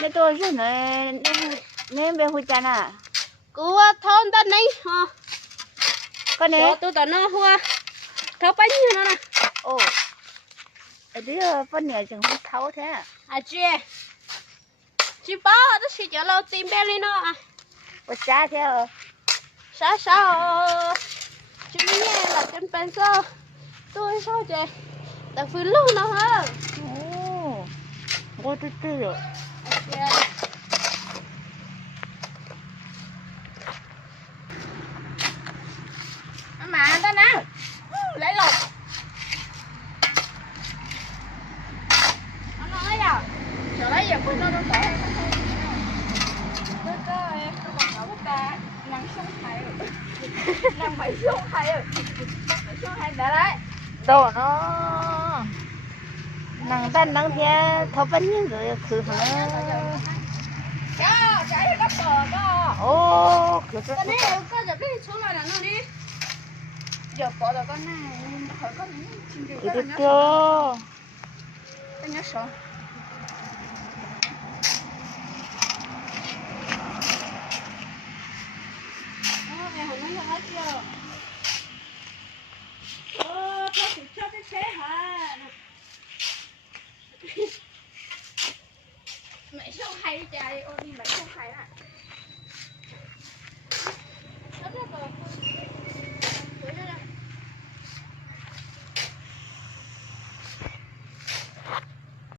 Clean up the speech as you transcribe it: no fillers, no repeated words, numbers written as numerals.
Nên tôi rất là nên về hụt chán à. Cú thôn ta này ha. Con này. Tôi tao nó hoa. Tháo bánh như nó nè. Ồ. Ở đây phân nửa chẳng hút tháo thế à. À chị bao nó chỉ cho lâu tìm bé lên nó à. Ủa cha thế à. Sao chị mới nghe là trên bên sao tôi sao chị đặc biệt luôn nó hả. Ồ. Ngồi từ từ rồi. Mà ta nào lấy lột nó nói à chờ lấy giờ bữa nó đâu phải tôi còn nhỏ ta năng sống hay năng bảy sống hay rồi sống hay đã đấy Đồ nó nàng tan năng thế thấu bánh như rồi khử hả. chạy gấp bờ đó. Ô khử Con này con giờ biết xuống lại là nó đi giờ bỏ được con này khỏi con này chim khử cái được nhá chưa. con nhá sợ này hồi nãy là hết chưa cho thì cho cái thế hả mẹ sao hay đi chạy ô đi mẹ sao hay à